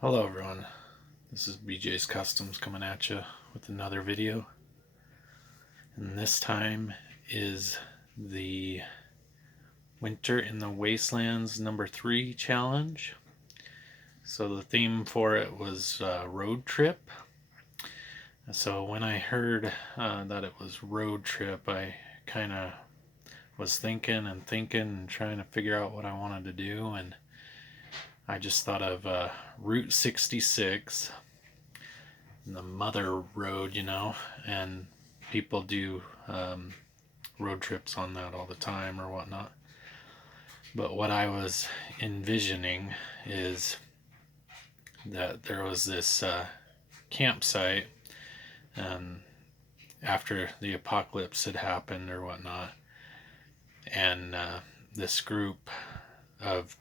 Hello everyone, this is BJ's Customs coming at you with another video, and this time is the Winter in the Wastelands number 3 challenge. So the theme for it was road trip. So when I heard that it was road trip, I kind of was thinking and trying to figure out what I wanted to do, and I just thought of Route 66, the mother road, and people do road trips on that all the time or whatnot. But what I was envisioning is that there was this campsite, and after the apocalypse had happened or whatnot, and this group of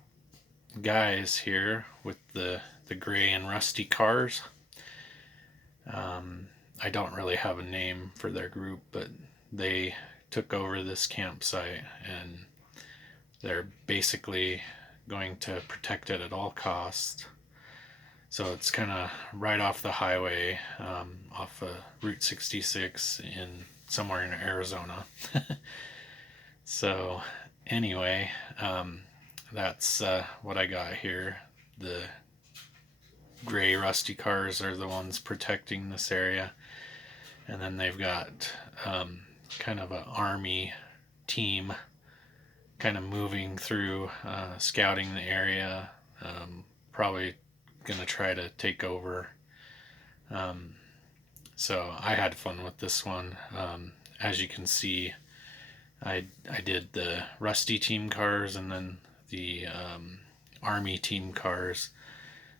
guys here with the gray and rusty cars. I don't really have a name for their group, but they took over this campsite and they're basically going to protect it at all costs. So it's kind of right off the highway, off of Route 66 in somewhere in Arizona. So anyway, that's what I got here. The gray rusty cars are the ones protecting this area, and then they've got kind of an army team kind of moving through, scouting the area, probably gonna try to take over. So I had fun with this one. As you can see, I did the rusty team cars and then the army team cars,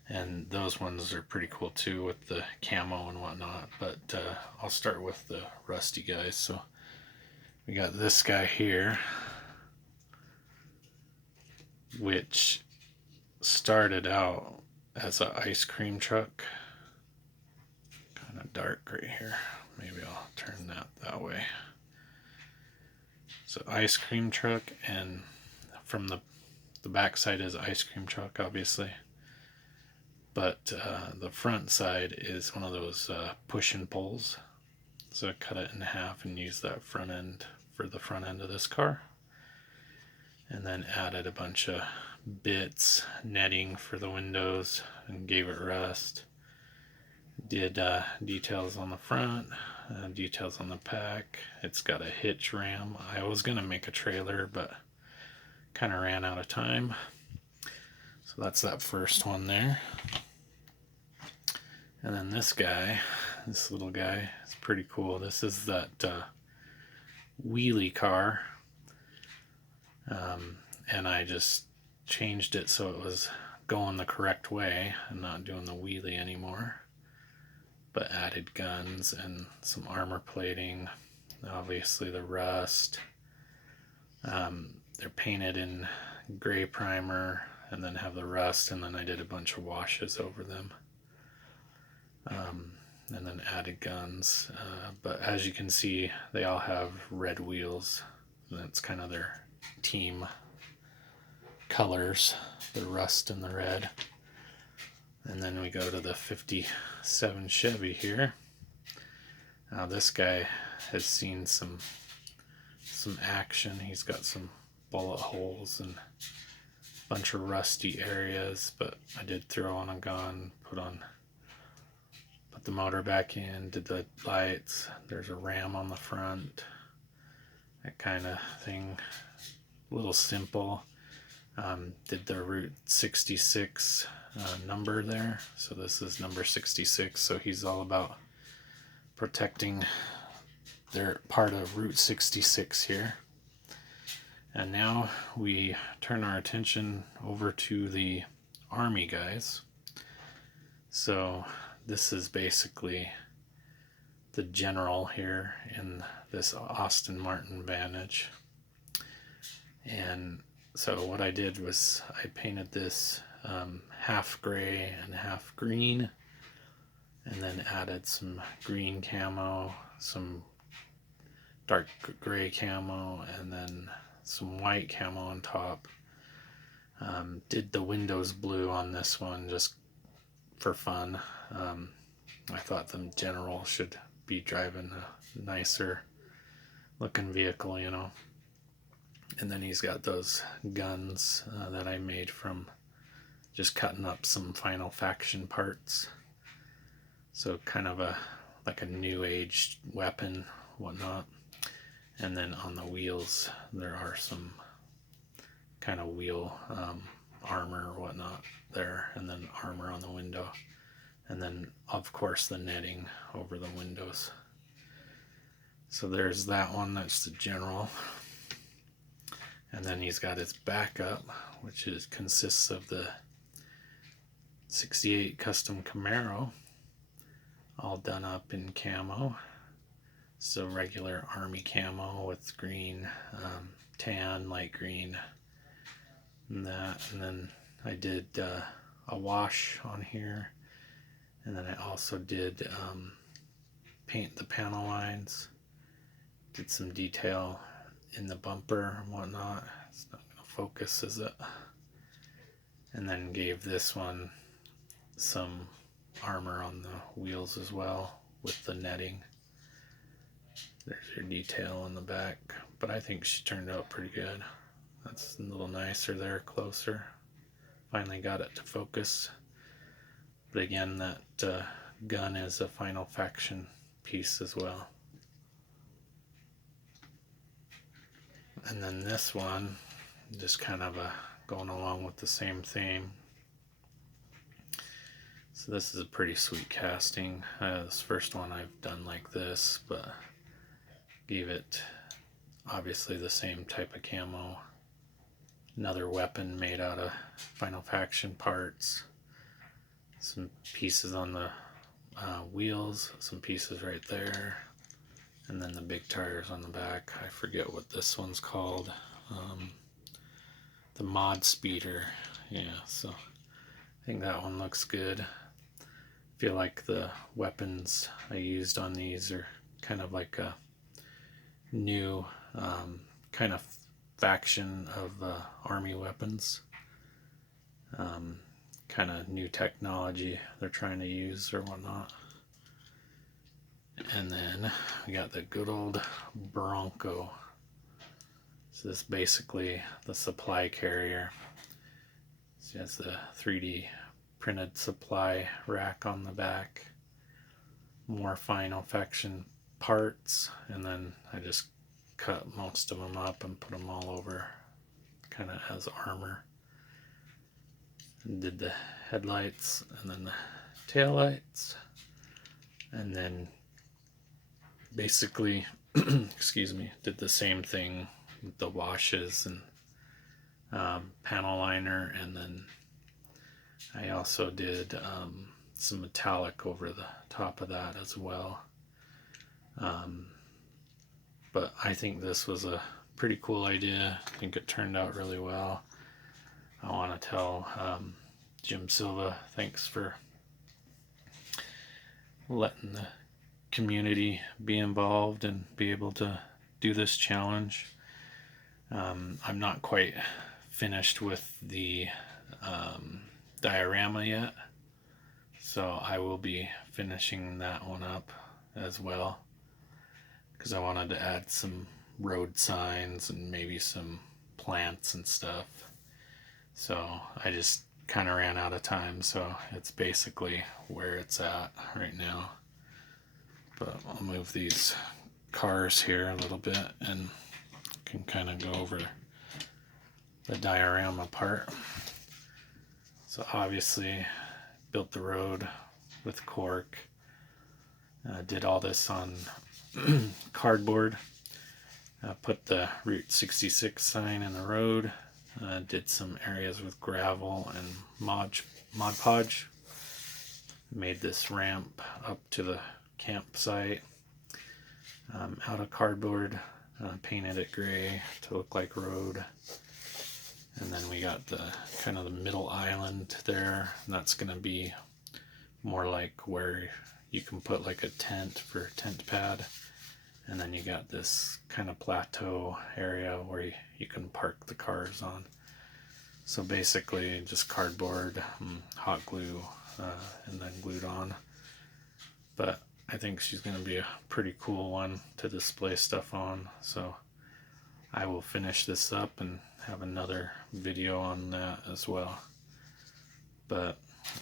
and those ones are pretty cool too with the camo and whatnot. But I'll start with the rusty guys. So we got this guy here, which started out as an ice cream truck. Kind of dark right here. Maybe I'll turn that way. So ice cream truck, and from the back side is ice cream truck, obviously. But the front side is one of those push and pulls. So I cut it in half and used that front end for the front end of this car. And then added a bunch of bits, netting for the windows, and gave it rust. Did details on the front, details on the back. It's got a hitch ram. I was going to make a trailer, but kind of ran out of time. So that's that first one there. And then this guy, this little guy, is pretty cool. This is that wheelie car. And I just changed it so it was going the correct way and not doing the wheelie anymore. But added guns and some armor plating, obviously the rust. They're painted in gray primer and then have the rust, and then I did a bunch of washes over them. And then added guns. But as you can see, they all have red wheels. And that's kind of their team colors, the rust and the red. And then we go to the 57 Chevy here. Now this guy has seen some action. He's got some bullet holes and a bunch of rusty areas, but I did throw on a gun, put the motor back in, did the lights. There's a ram on the front, that kind of thing. A little simple. Did the Route 66 number there. So this is number 66. So he's all about protecting their part of Route 66 here. And now we turn our attention over to the Army guys. So this is basically the general here in this Austin Martin Vantage. And so what I did was I painted this half gray and half green, and then added some green camo, some dark gray camo, and then some white camo on top. Did the windows blue on this one, just for fun. I thought the general should be driving a nicer looking vehicle, you know. And then he's got those guns that I made from just cutting up some Final Faction parts. So kind of like a new age weapon, whatnot. And then on the wheels there are some kind of wheel armor or whatnot there, and then armor on the window, and then of course the netting over the windows. So there's that one, that's the general. And then he's got his backup, which consists of the 68 Custom Camaro, all done up in camo. So regular army camo with green, tan, light green, and that. And then I did a wash on here, and then I also did paint the panel lines, did some detail in the bumper and whatnot. It's not going to focus, is it? And then gave this one some armor on the wheels as well with the netting. There's your detail on the back, but I think she turned out pretty good. That's a little nicer there, closer. Finally got it to focus. But again, that gun is a Final Faction piece as well. And then this one, just kind of going along with the same theme. So this is a pretty sweet casting. This first one I've done like this, but gave it obviously the same type of camo. Another weapon made out of Final Faction parts. Some pieces on the wheels, some pieces right there. And then the big tires on the back. I forget what this one's called. The mod speeder. Yeah, so I think that one looks good. I feel like the weapons I used on these are kind of like a new kind of faction of army weapons. Kind of new technology they're trying to use or whatnot. And then we got the good old Bronco. So this is basically the supply carrier. So it has the 3D printed supply rack on the back. More Final Faction parts, and then I just cut most of them up and put them all over kind of as armor. And did the headlights and then the tail lights, and then basically excuse me, did the same thing with the washes and panel liner, and then I also did some metallic over the top of that as well. But I think this was a pretty cool idea. I think it turned out really well. I want to tell Jim Silva thanks for letting the community be involved and be able to do this challenge. I'm not quite finished with the diorama yet, so I will be finishing that one up as well, because I wanted to add some road signs and maybe some plants and stuff. So I just kind of ran out of time, so it's basically where it's at right now. But I'll move these cars here a little bit and can kind of go over the diorama part. So obviously built the road with cork. Did all this on cardboard. Put the Route 66 sign in the road. Did some areas with gravel and Mod Podge. Made this ramp up to the campsite out of cardboard. Painted it gray to look like road. And then we got the kind of the middle island there, and that's going to be more like where you can put like a tent for tent pad. And then you got this kind of plateau area where you can park the cars on. So basically just cardboard, hot glue, and then glued on. But I think she's going to be a pretty cool one to display stuff on, so I will finish this up and have another video on that as well. But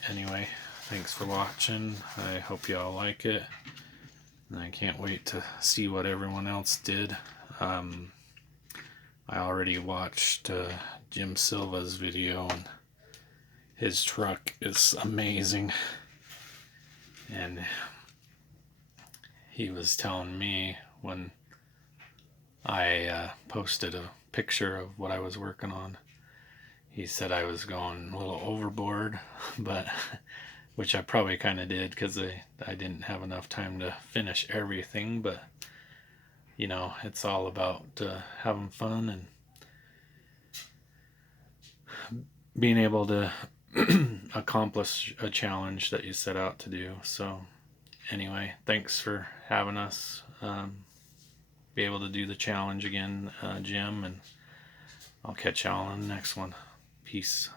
anyway, thanks for watching. I hope y'all like it, and I can't wait to see what everyone else did. I already watched Jim Silva's video, and his truck is amazing, and he was telling me when I posted a picture of what I was working on, he said I was going a little overboard, but which I probably kind of did, because I didn't have enough time to finish everything. But you know, it's all about having fun and being able to accomplish a challenge that you set out to do. So anyway, thanks for having us be able to do the challenge again, Jim, and I'll catch y'all on the next one. Peace.